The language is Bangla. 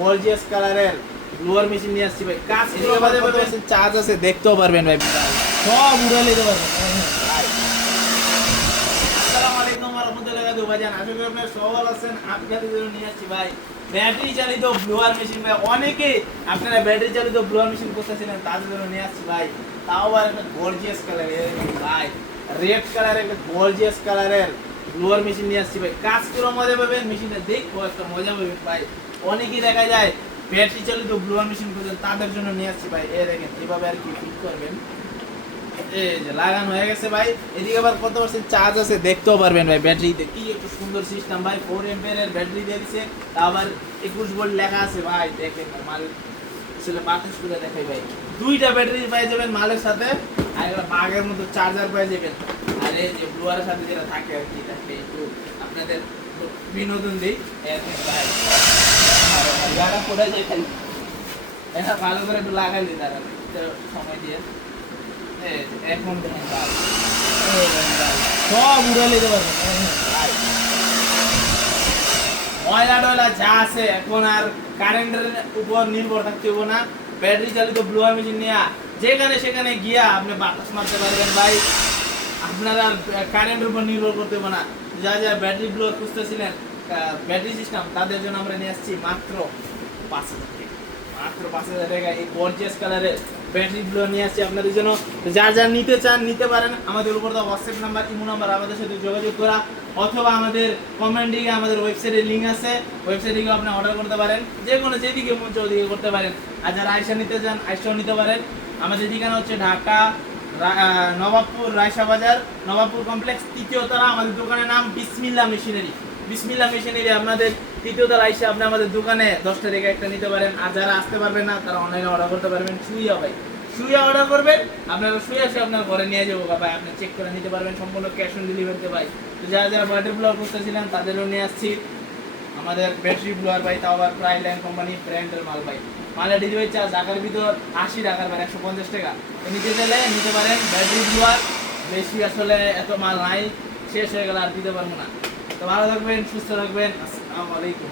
গর্জিয়াস কালারের ব্লোয়ার মেশিন নিয়ে আসছি ভাই। কাজ করে বাদে বাদে চার্জ আছে, দেখতেও পারবেন ভাই, সব উড়ে নিতে পারবেন। আসসালামু আলাইকুম ওয়া রাহমাতুল্লাহি ওয়া বারাকাতুহু ভাইজান, আশা করি আপনারা সবাই ভালো আছেন। আপনাদের জন্য নিয়ে আসছি ভাই ব্যাটারি চালিত ব্লোয়ার মেশিন ভাই। অনেকে আপনারা ব্যাটারি চালিত ব্লোয়ার মেশিন করতেছিলেন, তাদের জন্য নিয়ে আসছি ভাই। তাও আবার একটা গর্জিয়াস কালারের ভাই, রেড কালারের একটা গর্জিয়াস কালারের ব্লোয়ার মেশিন নিয়ে আসছি ভাই। কাজ করে মজা পাবেন, মেশিনটা দেখবো একটা মজা পাবেন ভাই। অনেকেই দেখা যায় ব্যাটারি চালিত ব্লোয়ার মেশিন করছেন, তাদের জন্য নিয়ে আসছি ভাই। এই দেখেন এভাবে আর কি ফিট করবেন, এই যে লাগানো হয়ে গেছে ভাই। এদিকে আবার কত পার্সেন্ট চার্জ আছে দেখতেও পারবেন ভাই। ব্যাটারিতে কি একটা সুন্দর সিস্টেম ভাই, 4 এম্পিয়ার এর ব্যাটারি দিয়ে দিয়েছে, তা আবার 21 ভোল্ট লেখা আছে ভাই। দেখেন মাল ছেলে বাতাস করে দেখাই ভাই। দুইটা ব্যাটারি পেয়ে যাবেন মালের সাথে, আর একটা বাগের মতো চার্জার পেয়ে যাবেন। আর এই যে ব্লুয়ারের সাথে যেটা থাকে আর কি, থাকে একটু আপনাদের বিনোদন দিই ভাই। আর গাড়া পড়ে যায় খালি, এটা ভালো করে একটু লাগাই দিই তারা সময় দিয়ে। এখন দেখেন সব উড়ে নিতে পারবেন। ময়লা টয়লা যা আছে এখন আর কারেন্টের উপর নির্ভর থাকতে হবে না। ব্যাটারি চালিত ব্লোয়ার মেশিন নিয়ে যেখানে সেখানে গিয়া আপনি বাতাস মারতে পারবেন ভাই। আপনারা কারেন্টের উপর নির্ভর করতে হবে না। যা যা ব্যাটারি ব্লোয়ার খুঁজতেছিলেন ব্যাটারি সিস্টেম, তাদের জন্য আমরা নিয়ে আসছি মাত্র 5,000 টাকা। মাত্র 5,000 টাকা এই গর্জিয়াস কালারের ব্যাটারি ব্লোয়ার নিয়ে আসছি আপনাদের জন্য। যা যা নিতে চান নিতে পারেন। আমাদের উপর তো হোয়াটসঅ্যাপ নাম্বার, ইমো নাম্বার, আমাদের সাথে যোগাযোগ করা, অথবা আমাদের কমেন্টে আমাদের ওয়েবসাইটের লিঙ্ক আছে, ওয়েবসাইটে গিয়ে আপনি অর্ডার করতে পারেন। যে কোনো যেদিকে মন চায় ওদিকে করতে পারেন। আর যারা আয়সা নিতে চান আয়সাও নিতে পারেন। আমাদের ঠিকানা হচ্ছে ঢাকা নবাবপুর রায়সা বাজার, নবাবপুর কমপ্লেক্স, 3য় তলা। আমাদের দোকানের নাম বিসমিল্লাহ মেশিনারি। বিসমিল্লাহ মেশিনারি আপনাদের 3য় তলা এসে আপনি আমাদের দোকানে 10টা টাকা একটা নিতে পারেন। আর যারা আসতে পারবেন না তারা অনলাইনে অর্ডার করতে পারবেন। শুইয়া ভাই, শুইয়া অর্ডার করবেন, আপনারা শুয়ে এসে আপনার ঘরে নিয়ে যাবো ভাই, আপনি চেক করে নিতে পারবেন। সম্পূর্ণ ক্যাশ অন ডেলিভারিতে ভাই। তো যারা যারা ব্যাটারি ব্লোয়ার করতেছিলেন তাদেরও নিয়ে আসছি আমাদের ব্যাটারি ব্লোয়ার ভাই, তাও আবার প্রাইড লাইন কোম্পানি ব্র্যান্ডের মাল ভাই। মালের ডেলিভারি চার্জ ঢাকার ভিতর 80 টাকার ভাই, 150 টাকা। তো নিতে চাইলে নিতে পারেন ব্যাটারি ব্লোয়ার। বেশি আসলে এত মাল নাই, শেষ হয়ে গেলে আর দিতে পারবো না। তো ভালো থাকবেন, সুস্থ থাকবেন। আসসালামু আলাইকুম।